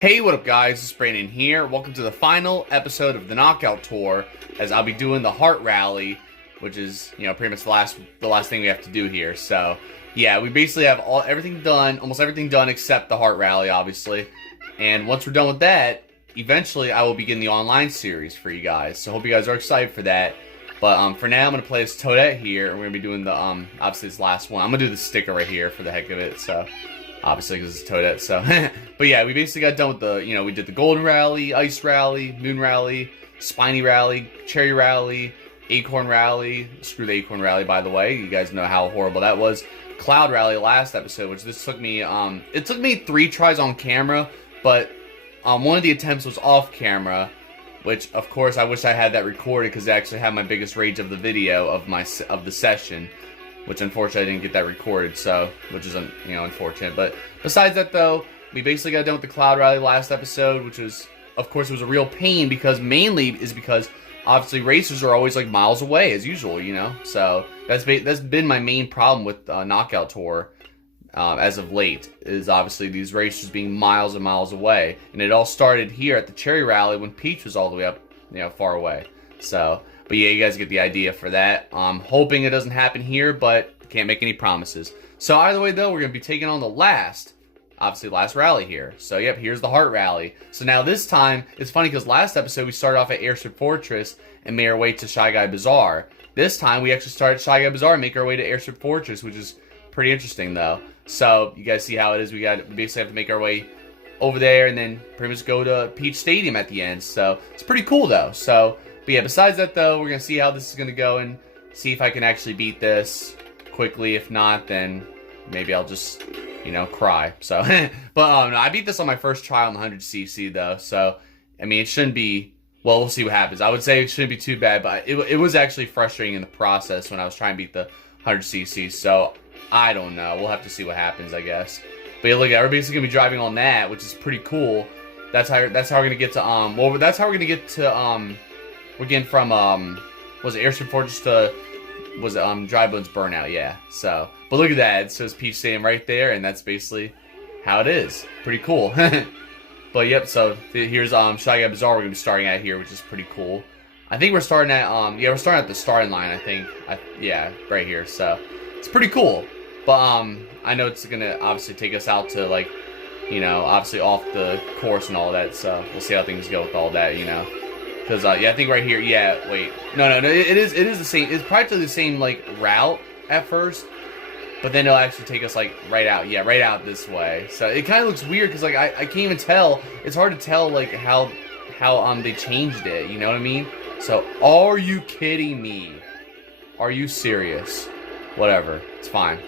Hey, what up guys, it's Brandon here. Welcome to the final episode of the Knockout Tour, as I'll be doing the Heart Rally, which is, pretty much the last thing we have to do here. So, yeah, we basically have everything done, almost everything done except the Heart Rally, obviously. And once we're done with that, eventually I will begin the online series for you guys. So, hope you guys are excited for that. But for now, I'm going to play as Toadette here, and we're going to be doing the, obviously this last one. I'm going to do the sticker right here for the heck of it, so... Obviously, because it's Toadette, so... But yeah, we basically got done with the, we did the Golden Rally, Ice Rally, Moon Rally, Spiny Rally, Cherry Rally, Acorn Rally. Screw the Acorn Rally, by the way. You guys know how horrible that was. Cloud Rally last episode, which this took me, it took me 3 tries on camera, but one of the attempts was off camera, which, of course, I wish I had that recorded, because I actually had my biggest rage of the video of the session. Which unfortunately I didn't get that recorded, so, which is, unfortunate. But besides that, though, we basically got done with the Cloud Rally last episode, which was, of course, it was a real pain because obviously racers are always like miles away as usual, So that's been my main problem with Knockout Tour as of late, is obviously these racers being miles and miles away, and it all started here at the Cherry Rally when Peach was all the way up, far away. So. But yeah, you guys get the idea for that. I'm hoping it doesn't happen here, but can't make any promises. So either way, though, we're going to be taking on the last rally here. So yep, here's the Heart Rally. So now this time, it's funny because last episode we started off at Airship Fortress and made our way to Shy Guy Bazaar. This time we actually started Shy Guy Bazaar and make our way to Airship Fortress, which is pretty interesting though. So you guys see how it is. We basically have to make our way over there and then pretty much go to Peach Stadium at the end. So it's pretty cool though. But yeah, besides that though, we're going to see how this is going to go and see if I can actually beat this quickly. If not, then maybe I'll just, cry. So, but no, I beat this on my first try on the 100cc though. So, I mean, it shouldn't be, well, we'll see what happens. I would say it shouldn't be too bad, but it was actually frustrating in the process when I was trying to beat the 100cc. So, I don't know. We'll have to see what happens, I guess. But yeah, look, everybody's going to be driving on that, which is pretty cool. That's how we're going to get to, that's how we're going to get to, we're getting from, was it Airship Fortress to, was it, Dry Bones Burnout, yeah. So, but look at that, it says Peach Stadium right there, and that's basically how it is. Pretty cool. But yep, so here's, Shy Guy Bazaar we're going to be starting at here, which is pretty cool. I think we're starting at, yeah, we're starting at the starting line, I think. Yeah, right here, so, it's pretty cool. But, I know it's going to obviously take us out to, like, obviously off the course and all that, so we'll see how things go with all that, Because, yeah, I think right here, yeah, wait. No, it is the same, it's practically the same, like, route at first, but then it'll actually take us, like, right out, yeah, right out this way. So it kind of looks weird, because, like, I can't even tell, it's hard to tell, like, how they changed it, you know what I mean? So, are you kidding me? Are you serious? Whatever, it's fine.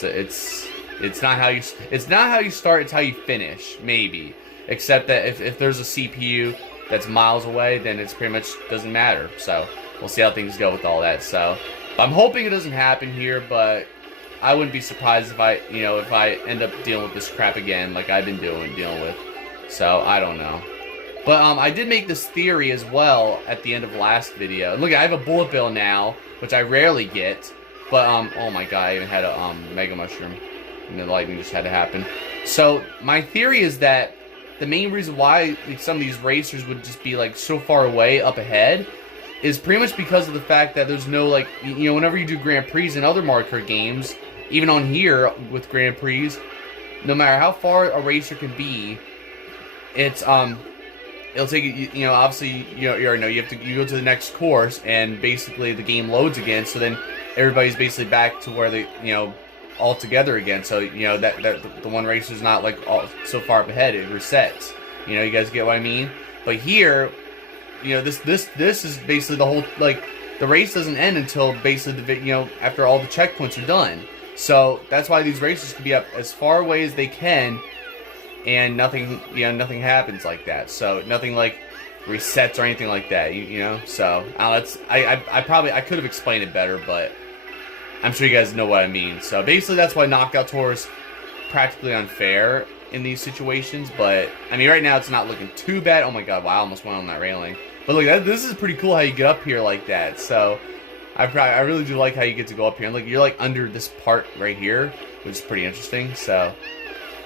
It's not how you start, it's how you finish, maybe. Except that if there's a CPU that's miles away, then it's pretty much doesn't matter. So we'll see how things go with all that. So I'm hoping it doesn't happen here, but I wouldn't be surprised if if I end up dealing with this crap again, like I've been dealing with. So I don't know. But I did make this theory as well at the end of last video. Look, I have a bullet bill now, which I rarely get. But oh my god, I even had a Mega Mushroom, and the lightning just had to happen. So my theory is that the main reason why some of these racers would just be like so far away up ahead is pretty much because of the fact that there's no, like, whenever you do Grand Prix in other Mario Kart games, even on here with Grand Prix, no matter how far a racer can be, it's it'll take obviously you already know you go to the next course and basically the game loads again, so then everybody's basically back to where they all together again. So that the one racer's not like so far up ahead, it resets. You guys get what I mean? But here, this is basically the whole, like, the race doesn't end until basically the after all the checkpoints are done. So that's why these racers can be up as far away as they can, and nothing happens like that. So nothing like resets or anything like that. So I could have explained it better, but I'm sure you guys know what I mean. So basically that's why Knockout Tour is practically unfair in these situations. But I mean, right now it's not looking too bad. Oh my god, wow, I almost went on that railing. But look, this is pretty cool how you get up here like that. So I really do like how you get to go up here. And look, you're like under this part right here, which is pretty interesting. So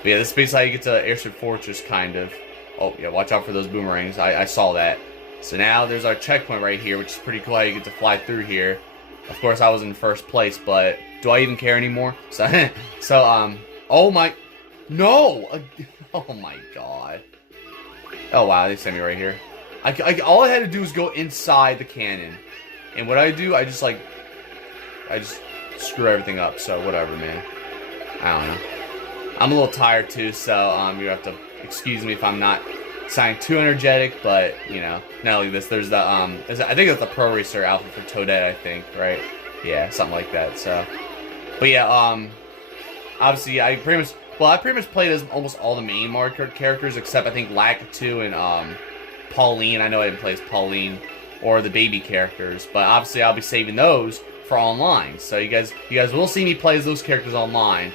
But yeah, this is basically how you get to Airship Fortress, kind of. Oh, yeah, watch out for those boomerangs. I saw that. So now there's our checkpoint right here, which is pretty cool how you get to fly through here. Of course, I was in first place, but do I even care anymore? So, oh my, no! Oh my god. Oh wow, they sent me right here. All I had to do was go inside the cannon. And what I do, I just screw everything up, so whatever, man. I don't know. I'm a little tired too, so you have to excuse me if I'm not sounding too energetic, but you know, not only this, there's the I think that's the Pro Racer outfit for Toadette, I think, right? Yeah, something like that. So, but yeah, obviously I pretty much played as almost all the main Mario Kart characters except I think Lakitu and Pauline. I know I didn't play as Pauline or the baby characters, but obviously I'll be saving those for online. So you guys will see me play as those characters online.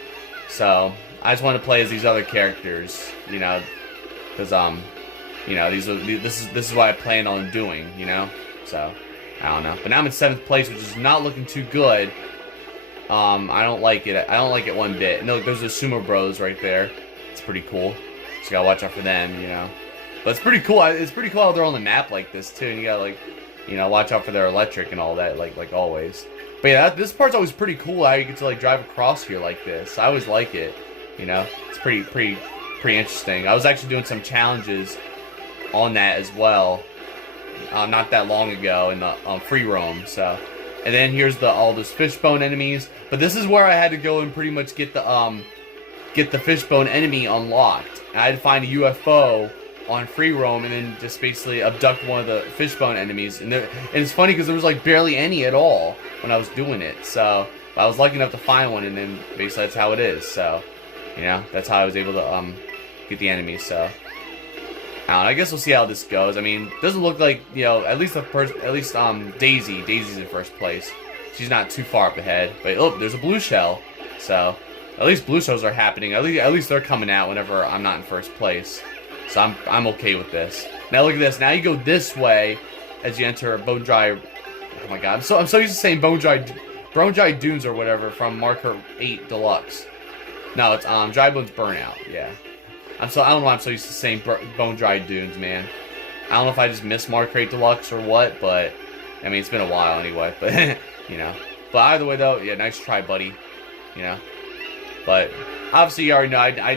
So I just want to play as these other characters, you know, because you know, this is what I planned on doing, you know. So I don't know, but now I'm in 7th place, which is not looking too good. I don't like it. I don't like it one bit. No, there's the Sumo Bros right there. It's pretty cool. So you gotta watch out for them, you know. But it's pretty cool. It's pretty cool how they're on the map like this too, and you gotta like, you know, watch out for their electric and all that, like always. But yeah, this part's always pretty cool how you get to like drive across here like this. I always like it. You know, it's pretty interesting. I was actually doing some challenges on that as well, not that long ago in the free roam. So, and then here's all those fishbone enemies. But this is where I had to go and pretty much get the fishbone enemy unlocked. I had to find a UFO on free roam and then just basically abduct one of the fishbone enemies. And it's funny because there was like barely any at all when I was doing it. So I was lucky enough to find one, and then basically that's how it is. So, you know, that's how I was able to get the enemies. So I don't know, I guess we'll see how this goes. I mean, doesn't look like, you know, at least Daisy's in first place. She's not too far up ahead. But oh, there's a blue shell. So at least blue shells are happening. At least they're coming out whenever I'm not in first place. So I'm okay with this. Now look at this. Now you go this way as you enter Bone Dry. Oh my god, I'm so used to saying Bone Dry Dunes or whatever from Mario Kart 8 Deluxe. No, it's Dry Bones Burnout. Yeah. I don't know why I'm so used to saying Bone Dry Dunes, man. I don't know if I just missed Mario Kart 8 Deluxe or what, but I mean it's been a while anyway. But you know. But either way though, yeah, nice try, buddy. You know. But obviously you already know I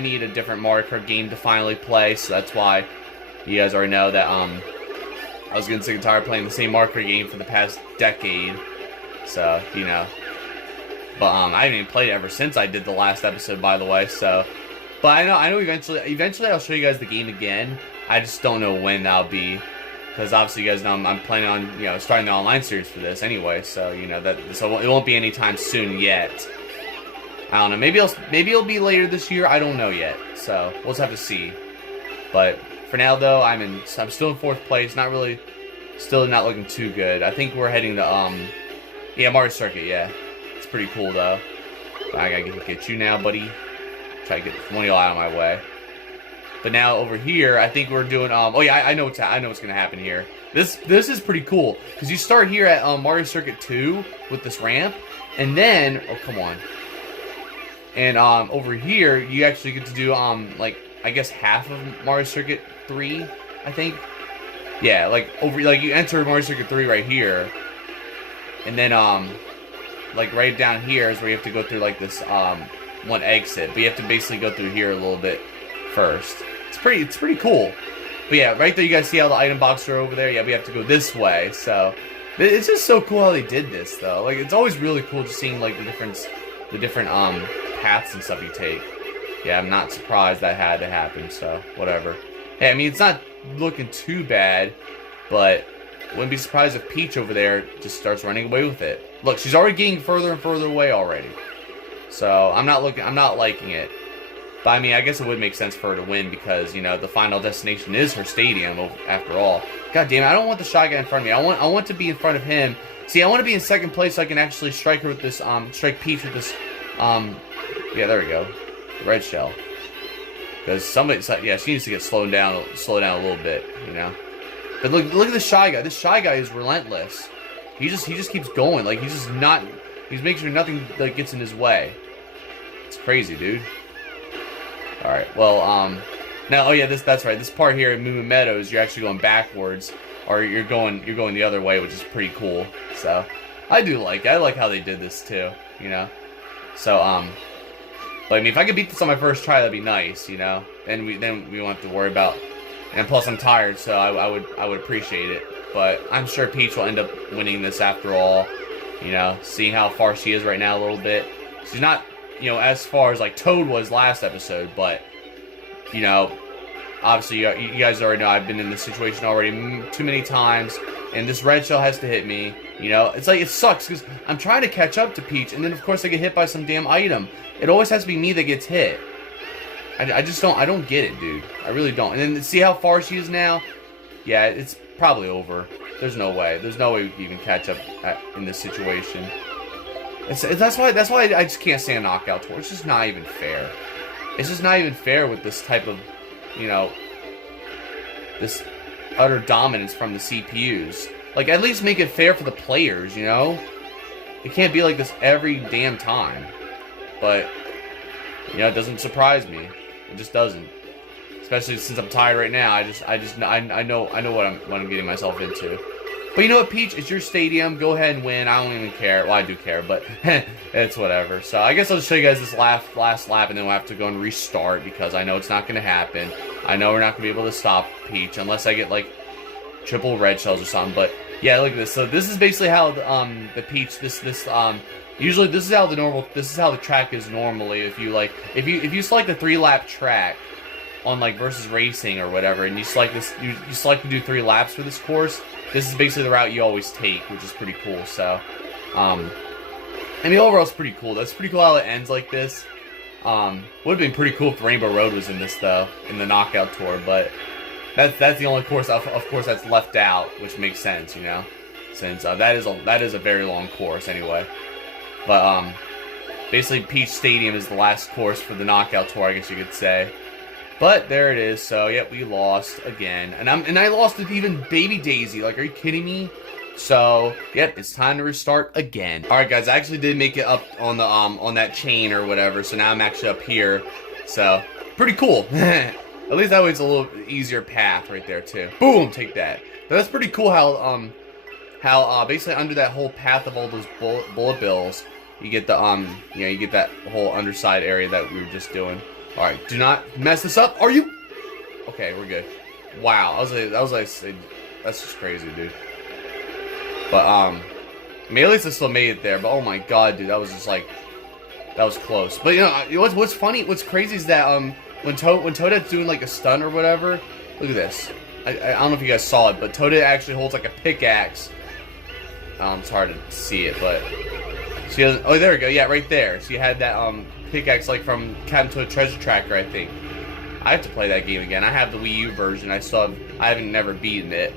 need a different Mario Kart game to finally play, so that's why you guys already know that I was getting sick and tired of playing the same Mario Kart game for the past decade. So, you know. But I haven't even played it ever since I did the last episode, by the way, so. But I know eventually I'll show you guys the game again. I just don't know when that'll be. Because obviously you guys know I'm planning on, you know, starting the online series for this anyway, so you know so it won't be anytime soon yet. I don't know. Maybe it'll be later this year. I don't know yet. So we'll just have to see. But for now, though, I'm still in 4th place. Still not looking too good. I think we're heading to yeah, Mario Circuit. Yeah, it's pretty cool though. I gotta get you now, buddy. Try to get one of y'all out of my way. But now over here, I think we're doing oh yeah, I know what's gonna happen here. This is pretty cool because you start here at Mario Circuit 2 with this ramp, and then oh come on. And over here, you actually get to do like I guess half of Mario Circuit 3, I think. Yeah, like you enter Mario Circuit 3 right here, and then like right down here is where you have to go through like this one exit, but you have to basically go through here a little bit first. It's pretty cool. But yeah, right there you guys see how the item boxes are over there. Yeah, we have to go this way. So it's just so cool how they did this though. Like it's always really cool just seeing like the different paths and stuff you take. Yeah, I'm not surprised that had to happen, so whatever. Hey, I mean, it's not looking too bad, but wouldn't be surprised if Peach over there just starts running away with it. Look, she's already getting further and further away already. So, I'm not liking it. But I mean, I guess it would make sense for her to win because, you know, the final destination is her stadium after all. God damn it, I don't want the Shy Guy in front of me. I want to be in front of him. See, I want to be in 2nd place so I can actually strike her with this, strike Peach with this, yeah, there we go. Red shell. Because yeah, she needs to get slowed down a little bit, you know. But look at this Shy Guy. This Shy Guy is relentless. He just keeps going. Like he's making sure nothing like gets in his way. It's crazy, dude. Alright, well, now, oh yeah, that's right. This part here in Moo Moo Meadows, you're actually going backwards, or you're going the other way, which is pretty cool. So, I like how they did this too, you know? So, but I mean, if I could beat this on my first try, that'd be nice, you know? Then we won't have to worry about, and plus I'm tired, so I would appreciate it. But I'm sure Peach will end up winning this after all, you know, seeing how far she is right now a little bit. She's not, you know, as far as like Toad was last episode, but, you know, obviously you guys already know I've been in this situation already too many times, and this red shell has to hit me, you know. It's like, it sucks, because I'm trying to catch up to Peach, and then of course I get hit by some damn item. It always has to be me that gets hit. I just don't, I don't get it, dude. I really don't. And then see how far she is now? Yeah, it's probably over. There's no way. There's no way we can even catch up in this situation. That's why I just can't stand knockout tour. It's just not even fair. It's just not even fair with this type of, you know, this utter dominance from the CPUs. Like, at least make it fair for the players, you know? It can't be like this every damn time. But, you know, it doesn't surprise me. It just doesn't. Especially since I'm tired right now. I know what I'm getting myself into. But you know what, Peach? It's your stadium. Go ahead and win. I don't even care. Well, I do care, but it's whatever. So I guess I'll just show you guys this last lap, and then we'll have to go and restart because I know it's not going to happen. I know we're not going to be able to stop Peach unless I get like triple red shells or something. But yeah, look at this. So this is basically how the Peach usually this is how the track is normally. If you select the 3-lap track on like versus racing or whatever, and you select this, you select to do 3 laps for this course. This is basically the route you always take, which is pretty cool. So, and the overall's pretty cool. That's pretty cool how it ends like this. Would have been pretty cool if Rainbow Road was in this though, in the knockout tour. But that's the only course, of course, that's left out, which makes sense, you know, since that is a very long course anyway. But basically, Peach Stadium is the last course for the knockout tour, I guess you could say. But there it is. So yep, we lost again, and I lost to even Baby Daisy. Like, are you kidding me? So yep, it's time to restart again. All right, guys, I actually did make it up on the on that chain or whatever. So now I'm actually up here. So pretty cool. At least that way it's a little easier path right there too. Boom, take that. But that's pretty cool how basically under that whole path of all those bullet bills, you get the you know, you get that whole underside area that we were just doing. All right, do not mess this up. Are you? Okay, we're good. Wow, I was like, that's just crazy, dude. But I mean, at least I still made it there. But oh my god, dude, that was just like, that was close. But you know, what's funny, what's crazy is that when Toadette's doing like a stunt or whatever, look at this. I don't know if you guys saw it, but Toadette actually holds like a pickaxe. It's hard to see it, but she doesn't. Oh, there we go. Yeah, right there. She had that pickaxe like from Captain Toad Treasure Tracker, I think. I have to play that game again. I have the Wii U version. I haven't never beaten it,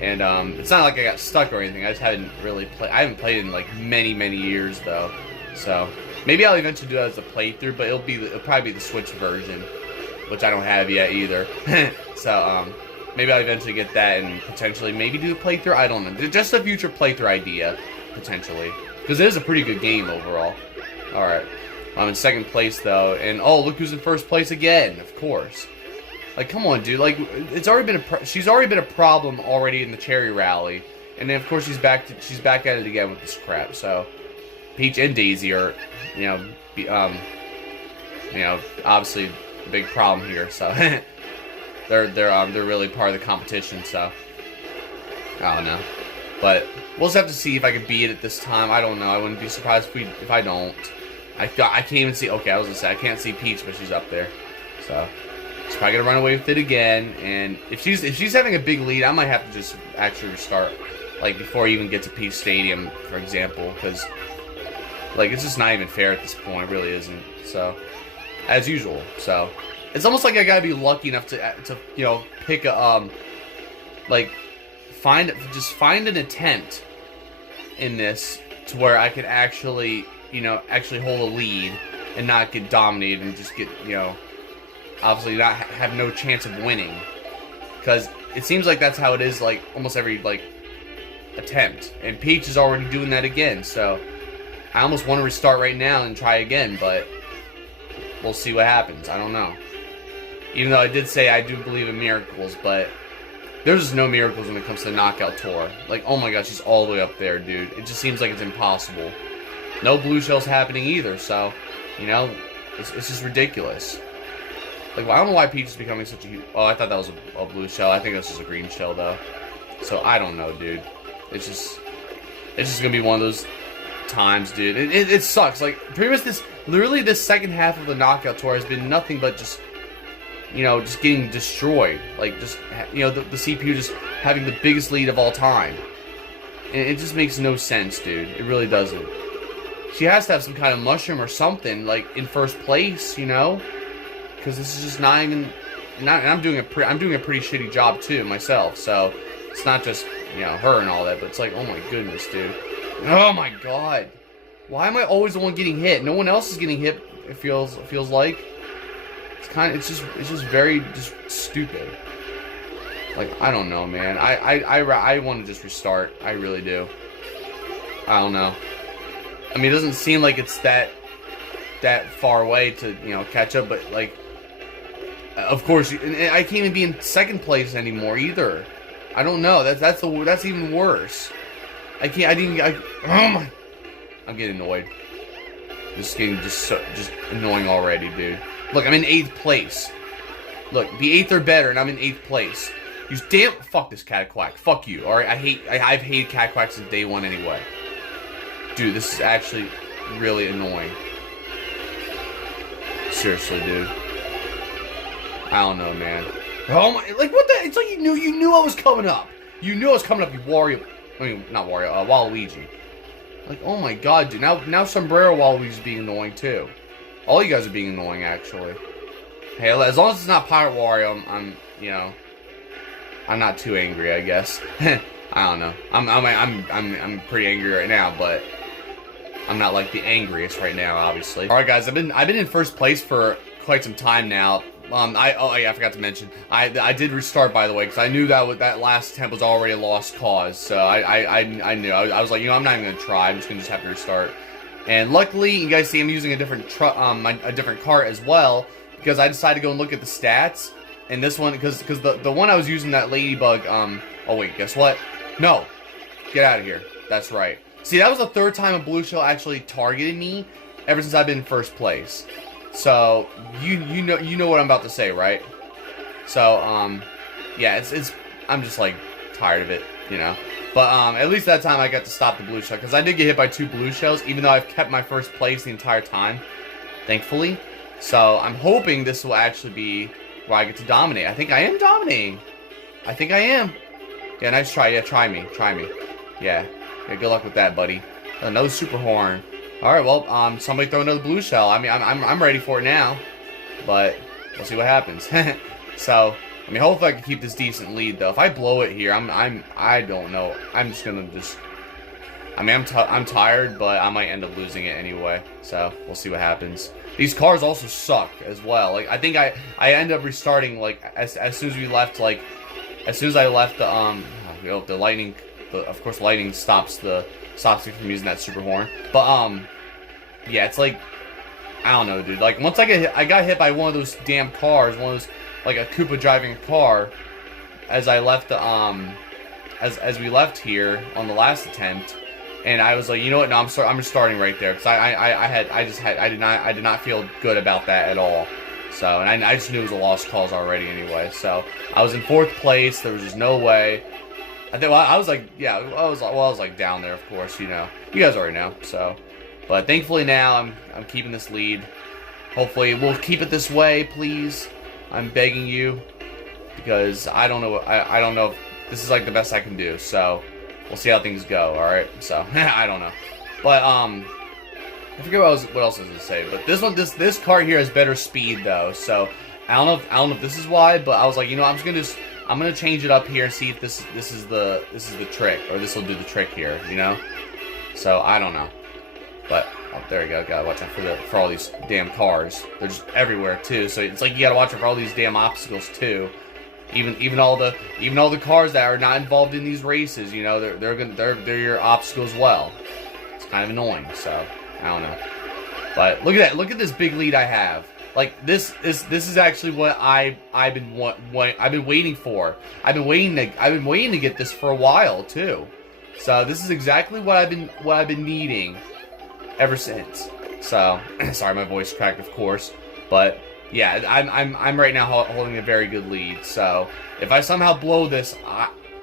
and it's not like I got stuck or anything. I just haven't really played. I haven't played it in like many years though. So maybe I'll eventually do that as a playthrough, but it'll probably be the Switch version, which I don't have yet either. So maybe I'll eventually get that and potentially maybe do a playthrough. I don't know. Just a future playthrough idea potentially, because it is a pretty good game overall. All right. I'm in second place though, and oh, look who's in first place again. Of course. Like, come on, dude. Like, it's already been she's already been a problem already in the Cherry Rally, and then of course she's back at it again with this crap. So, Peach and Daisy are, you know, obviously a big problem here. So, they're really part of the competition. So, I don't know, but we'll just have to see if I can beat it this time. I don't know. I wouldn't be surprised if I don't. I can't even see. Okay, I was gonna say I can't see Peach, but she's up there, so she's probably gonna run away with it again. And if she's having a big lead, I might have to just actually restart, like before I even get to Peach Stadium, for example, because like it's just not even fair at this point. It really isn't. So, as usual. So it's almost like I gotta be lucky enough to you know, pick a like find an attempt in this to where I can actually, you know, actually hold a lead and not get dominated and just get, you know, obviously not have no chance of winning, because it seems like that's how it is like almost every like attempt, and Peach is already doing that again. So I almost want to restart right now and try again, but we'll see what happens. I don't know. Even though I did say I do believe in miracles, but there's just no miracles when it comes to the Knockout Tour. Like, oh my gosh, she's all the way up there, dude. It just seems like it's impossible. No blue shells happening either, so, you know, it's just ridiculous. Like, I don't know why Peach is becoming such a huge... Oh, I thought that was a blue shell. I think it was just a green shell, though. So, I don't know, dude. It's just gonna be one of those times, dude. It sucks. Like, pretty much literally this second half of the Knockout Tour has been nothing but just, you know, just getting destroyed. Like, just, you know, the CPU just having the biggest lead of all time. And it just makes no sense, dude. It really doesn't. She has to have some kind of mushroom or something, like, in first place, you know? Because this is just not even... and I'm doing a pretty shitty job, too, myself. So, it's not just, you know, her and all that, but it's like, oh my goodness, dude. Oh my god. Why am I always the one getting hit? No one else is getting hit, it feels like. It's just very stupid. Like, I don't know, man. I want to just restart. I really do. I don't know. I mean, it doesn't seem like it's that far away to, you know, catch up, but like, of course, I can't even be in second place anymore either. I don't know. That's even worse. Oh my! I'm getting annoyed. This is getting just annoying already, dude. Look, I'm in 8th place. Look, be 8th or better, and I'm in 8th place. You damn... Fuck this Cataquack. Fuck you, alright? I've hated Cataquack since day one anyway. Dude, this is actually really annoying. Seriously, dude. I don't know, man. Oh my... Like, what the... It's like you knew I was coming up. You knew I was coming up, you Wario... I mean, not Wario, Waluigi. Like, oh my god, dude. Now Sombrero Waluigi's being annoying, too. All you guys are being annoying, actually. Hey, as long as it's not Pirate Wario, I'm you know, I'm not too angry, I guess. I don't know. I'm pretty angry right now, but I'm not like the angriest right now, obviously. All right, guys, I've been in first place for quite some time now. I forgot to mention, I did restart, by the way, because I knew that last attempt was already a lost cause. So I knew. I was like, you know, I'm not even gonna try. I'm just gonna have to restart. And luckily, you guys see I'm using a different cart as well, because I decided to go and look at the stats. And this one, because the one I was using, that ladybug, oh wait, guess what? No, get out of here. That's right. See, that was the 3rd time a blue shell actually targeted me ever since I've been in first place. So you know what I'm about to say, right? So yeah, I'm just like tired of it, you know. But at least that time I got to stop the blue shell, because I did get hit by 2 blue shells, even though I've kept my first place the entire time, thankfully. So I'm hoping this will actually be where I get to dominate. I think I am dominating. I think I am. Yeah, nice try. Yeah, try me. Yeah, good luck with that, buddy. Another super horn. All right, well, somebody throw another blue shell. I mean, I'm ready for it now, but we'll see what happens. So, I mean, hopefully I can keep this decent lead, though. If I blow it here, I don't know. I'm just gonna I mean, I'm tired, but I might end up losing it anyway. So we'll see what happens. These cars also suck as well. Like, I think I end up restarting like as soon as we left. Like, as soon as I left you know, the lightning. Of course, lightning stops me from using that super horn. But yeah, it's like, I don't know, dude. Like, once I got hit by one of those damn cars, one of those, like a Koopa driving a car, as I left the as we left here on the last attempt, and I was like, you know what? No, I'm just starting right there, because I did not feel good about that at all. So, and I just knew it was a lost cause already anyway. So I was in 4th place. There was just no way. I was like, yeah, I was like down there, of course, you know. You guys already know. So, but thankfully now I'm keeping this lead. Hopefully we'll keep it this way, please. I'm begging you, because I don't know. I don't know if this is like the best I can do. So we'll see how things go. All right. So I don't know, but I forget what else I was gonna say. But this cart here has better speed though. So I don't know if this is why, but I was like, you know, I'm gonna change it up here and see if this is the trick, or this will do the trick here, you know. So I don't know, but oh, there you go. Gotta watch out for all these damn cars. They're just everywhere too. So it's like you gotta watch out for all these damn obstacles too. Even all the cars that are not involved in these races, you know, they're your obstacle as well. It's kind of annoying. So I don't know, but look at that. Look at this big lead I have. Like this is actually what I've been waiting for. I've been waiting to get this for a while too. So this is exactly what I've been needing ever since. So sorry, my voice cracked, of course, but yeah, I'm right now holding a very good lead. So if I somehow blow this,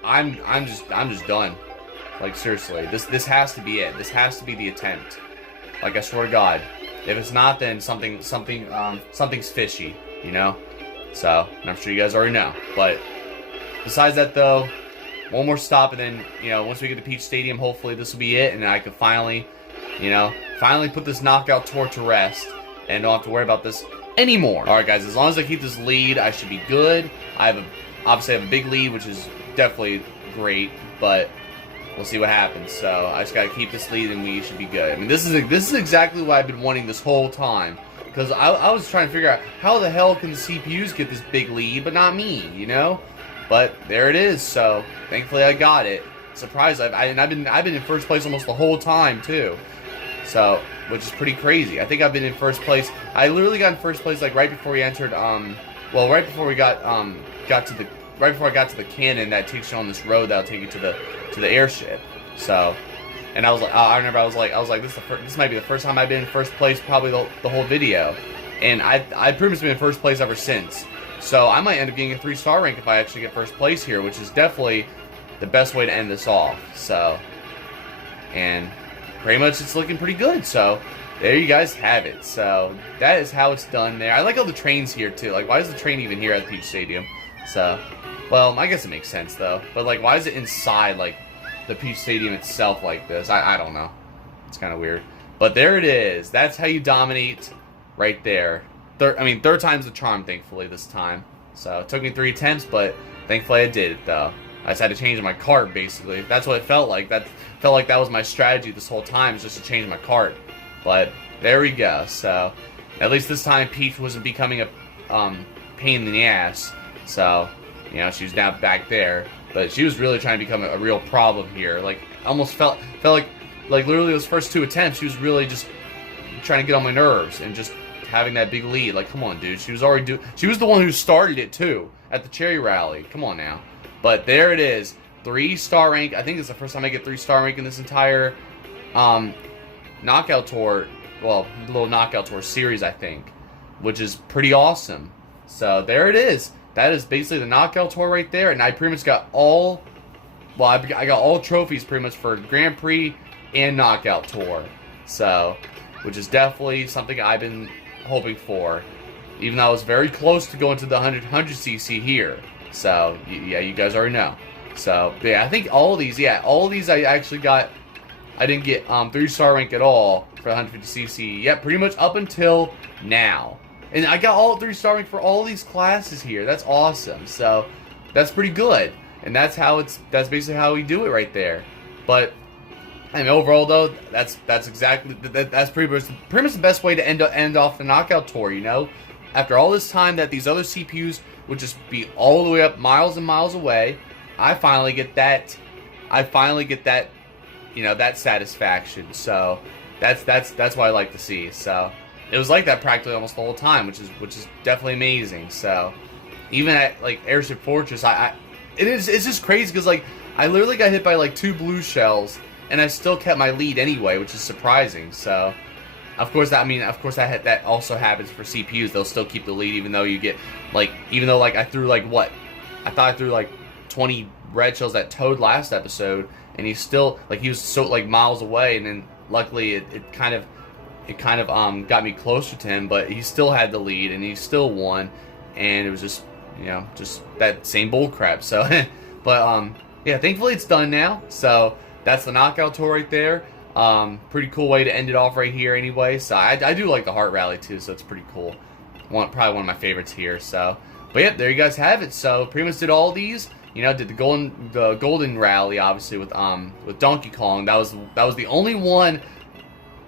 I'm just done. Like seriously, this has to be it. This has to be the attempt. Like I swear to God, if it's not, then something's fishy, you know. So and I'm sure you guys already know. But besides that, though, one more stop, and then once we get to Peach Stadium, hopefully this will be it, and I can finally put this knockout tour to rest, and don't have to worry about this anymore. All right, guys, as long as I keep this lead, I should be good. Obviously I have a big lead, which is definitely great, but we'll see what happens. So I just gotta keep this lead, and we should be good. I mean, this is exactly what I've been wanting this whole time, because I was trying to figure out how the hell can the CPUs get this big lead, but not me, But there it is. So thankfully I got it. Surprised, I've been in first place almost the whole time too. So, which is pretty crazy. I think I've been in first place. I literally got in first place like right before we entered. Right before we got to the cannon that takes you on this road that'll take you to the airship. So, and I was like, I remember I was like, this might be the first time I've been in first place probably the whole video, and I pretty much been in first place ever since. So I might end up getting a 3-star rank if I actually get first place here, which is definitely the best way to end this off. So, and pretty much it's looking pretty good. So there you guys have it. So that is how it's done there. I like all the trains here too. Like, why is the train even here at Peach Stadium? So, well, I guess it makes sense though. But like, why is it inside like the Peach Stadium itself like this? I don't know. It's kind of weird. But there it is. That's how you dominate right there. Third time's the charm, thankfully, this time. So it took me 3 attempts, but thankfully I did it though. I just had to change my cart, basically. That's what it felt like. That felt like that was my strategy this whole time, is just to change my cart. But there we go. So at least this time Peach wasn't becoming a pain in the ass. So she was now back there, but she was really trying to become a real problem here. Like, almost felt like literally those first 2 attempts, she was really just trying to get on my nerves and just having that big lead. Like, come on, dude. She was the one who started it too at the Cherry Rally. Come on now. But there it is, 3-star rank. I think it's the first time I get 3-star rank in this entire knockout tour. Well, little knockout tour series, I think, which is pretty awesome. So there it is. That is basically the knockout tour right there, and I pretty much got all. Well, I got all trophies pretty much for Grand Prix and knockout tour. So, which is definitely something I've been hoping for, even though I was very close to going to the 100cc here. So yeah, you guys already know. So yeah, I think all of these I actually got. I didn't get 3-star rank at all for 150cc. Yeah, pretty much up until now, and I got all 3-star rank for all these classes here. That's awesome. So that's pretty good, and that's basically how we do it right there. But I mean, overall though, that's pretty much the best way to end off the knockout tour. After all this time that these other CPUs would just be all the way up miles and miles away, I finally get that. That satisfaction. So that's what I like to see. So it was like that practically almost the whole time, which is definitely amazing. So even at like Airship Fortress, it's just crazy because like I literally got hit by like 2 blue shells, and I still kept my lead anyway, which is surprising. So, of course, that also happens for CPUs. They'll still keep the lead even though I threw like what? I thought I threw like 20 red shells at Toad last episode, and he was so like miles away, and then luckily it kind of got me closer to him, but he still had the lead and he still won, and it was just that same bull crap. So, but yeah, thankfully it's done now. So that's the knockout tour right there. Pretty cool way to end it off right here anyway. So I do like the Heart Rally too, so it's pretty cool. Probably one of my favorites here. So, but yeah, there you guys have it. So pretty much did all these. Did the golden rally obviously with Donkey Kong. That was the only one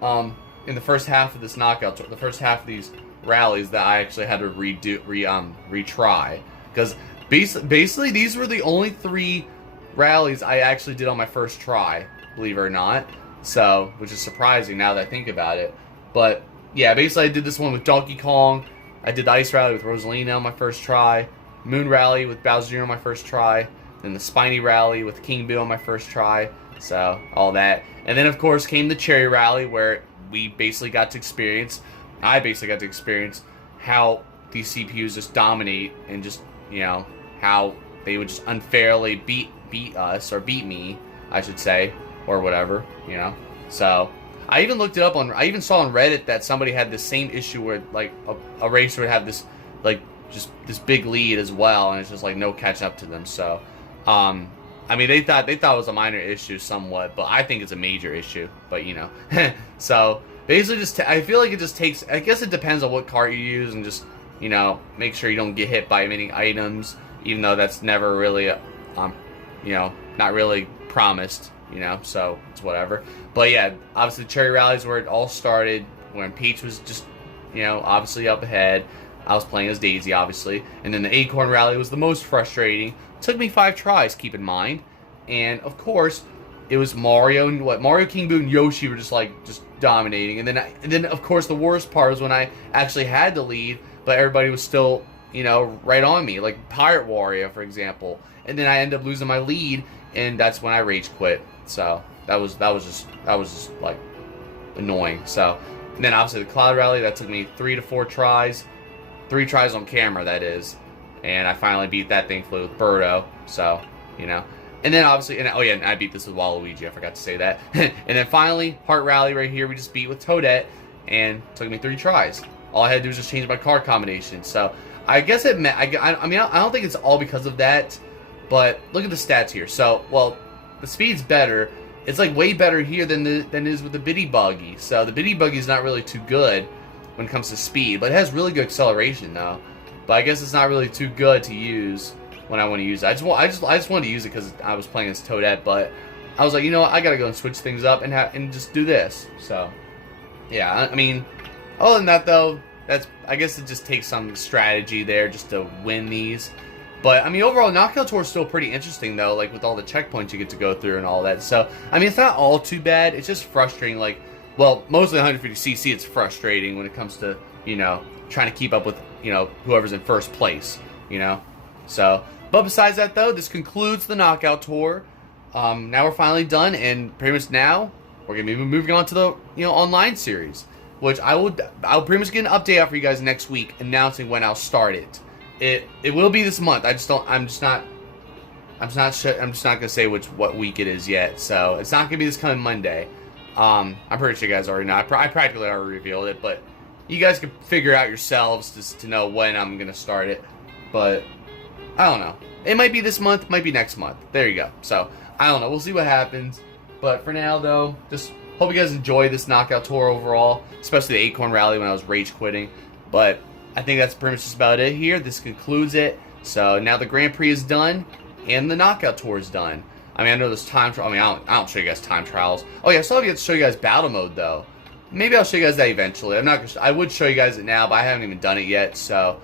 in the first half of this knockout tour, the first half of these rallies that I actually had to retry, because basically these were the only 3 rallies I actually did on my first try, believe it or not. So, which is surprising now that I think about it. But yeah, basically I did this one with Donkey Kong, I did the Ice Rally with Rosalina on my first try, Moon Rally with Bowser on my first try, then the Spiny Rally with King Boo on my first try, so all that. And then, of course, came the Cherry Rally, where we basically got to experience, I basically got to experience how these CPUs just dominate and just, you know, how they would just unfairly beat us, or beat me, I should say, or whatever, you know. So I even looked it up I even saw on Reddit that somebody had the same issue where, like, a racer would have this, like, just this big lead as well, and it's just like no catching up to them. So I mean, they thought it was a minor issue somewhat, but I think it's a major issue. But, you know, so basically, just I feel like it just takes. I guess it depends on what cart you use, and just, you know, make sure you don't get hit by many items, even though that's never really, you know, not really promised. You know, so it's whatever. But yeah, obviously the Cherry Rally is where it all started, when Peach was just, you know, obviously up ahead. I was playing as Daisy, obviously. And then the Acorn Rally was the most frustrating. Took me 5 tries, keep in mind. And, of course, it was Mario and Mario, King Boo, and Yoshi were just dominating. And then, of course, the worst part was when I actually had the lead, but everybody was still, you know, right on me. Like Pirate Warrior, for example. And then I ended up losing my lead, and that's when I rage quit. So that was just like annoying. So, and then obviously the Cloud Rally, that took me 3 to 4 tries. 3 tries on camera, that is. And I finally beat that, thankfully, with Birdo. So, you know. And then, obviously, and I beat this with Waluigi. I forgot to say that. And then, finally, Heart Rally right here, we just beat with Toadette. And it took me 3 tries. All I had to do was just change my card combination. So, I guess it meant... I mean, I don't think it's all because of that. But, look at the stats here. So, well, the speed's better. It's, like, way better here than it is with the Bitty Buggy. So, the Bitty Buggy is not really too good when it comes to speed, but it has really good acceleration though. But I guess it's not really too good to use when I want to use it. I just wanted to use it because I was playing as Toadette, but I was like, you know what, I gotta go and switch things up and just do this. So yeah, I mean, other than that though, I guess it just takes some strategy there just to win these. But I mean, overall, Knockout Tour is still pretty interesting though, like with all the checkpoints you get to go through and all that. So I mean, it's not all too bad. It's just frustrating, like. Well, mostly 150cc, it's frustrating when it comes to, you know, trying to keep up with, you know, whoever's in first place, you know. So, but besides that, though, this concludes the Knockout Tour. Now we're finally done, and pretty much now we're going to be moving on to the, you know, online series, which I'll pretty much get an update out for you guys next week, announcing when I'll start it. It will be this month. I'm just not going to say what week it is yet, so it's not going to be this coming Monday. I'm pretty sure you guys already know. I practically already revealed it, but you guys can figure out yourselves just to know when I'm going to start it. But, I don't know. It might be this month, might be next month. There you go. So, I don't know. We'll see what happens. But for now, though, just hope you guys enjoy this Knockout Tour overall, especially the Acorn Rally when I was rage quitting. But I think that's pretty much just about it here. This concludes it. So, now the Grand Prix is done, and the Knockout Tour is done. I mean, I know there's time trial. I mean, I don't show you guys time trials. Oh yeah, I still have to show you guys battle mode though. Maybe I'll show you guys that eventually. I'm not gonna. I would show you guys it now, but I haven't even done it yet. So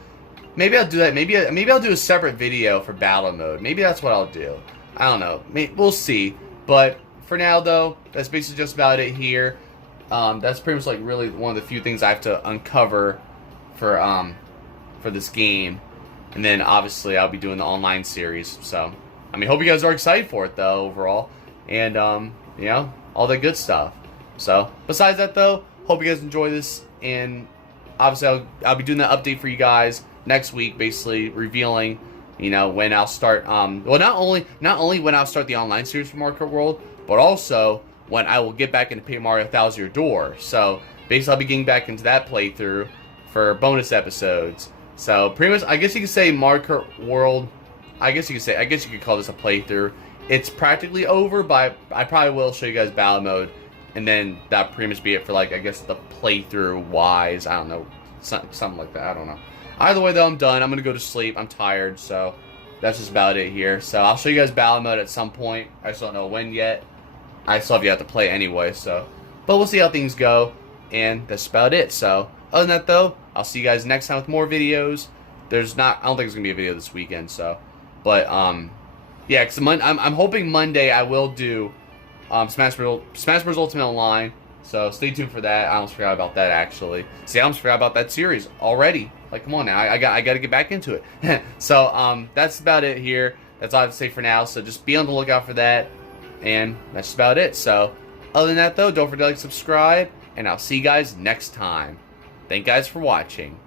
maybe I'll do that. Maybe I'll do a separate video for battle mode. Maybe that's what I'll do. I don't know. We'll see. But for now though, that's basically just about it here. That's pretty much like really one of the few things I have to uncover for this game, and then obviously I'll be doing the online series. So. I mean, hope you guys are excited for it, though, overall. And, you know, all that good stuff. So, besides that, though, hope you guys enjoy this. And, obviously, I'll be doing that update for you guys next week, basically revealing, you know, when I'll start, well, not only when I'll start the online series for Mario Kart World, but also when I will get back into Paper Mario 1000 Year Door. So, basically, I'll be getting back into that playthrough for bonus episodes. So, pretty much, I guess you could say Mario Kart World... I guess you could call this a playthrough. It's practically over, but I probably will show you guys battle mode, and then that pretty much be it for, like, I guess the playthrough wise. I don't know, something like that. I don't know. Either way, though, I'm done. I'm gonna go to sleep. I'm tired, so that's just about it here. So I'll show you guys battle mode at some point. I just don't know when yet. I still have to play anyway. So, but we'll see how things go, and that's about it. So other than that, though, I'll see you guys next time with more videos. I don't think there's gonna be a video this weekend. So. But, yeah, because I'm hoping Monday I will do Smash Bros. Ultimate Online So stay tuned for that. I almost forgot about that, actually. See, I almost forgot about that series already. Like, come on now, I got to get back into it. So that's about it here. That's all I have to say for now. So just be on the lookout for that, and that's just about it. So other than that, though, don't forget to like, subscribe, and I'll see you guys next time. Thank you guys for watching.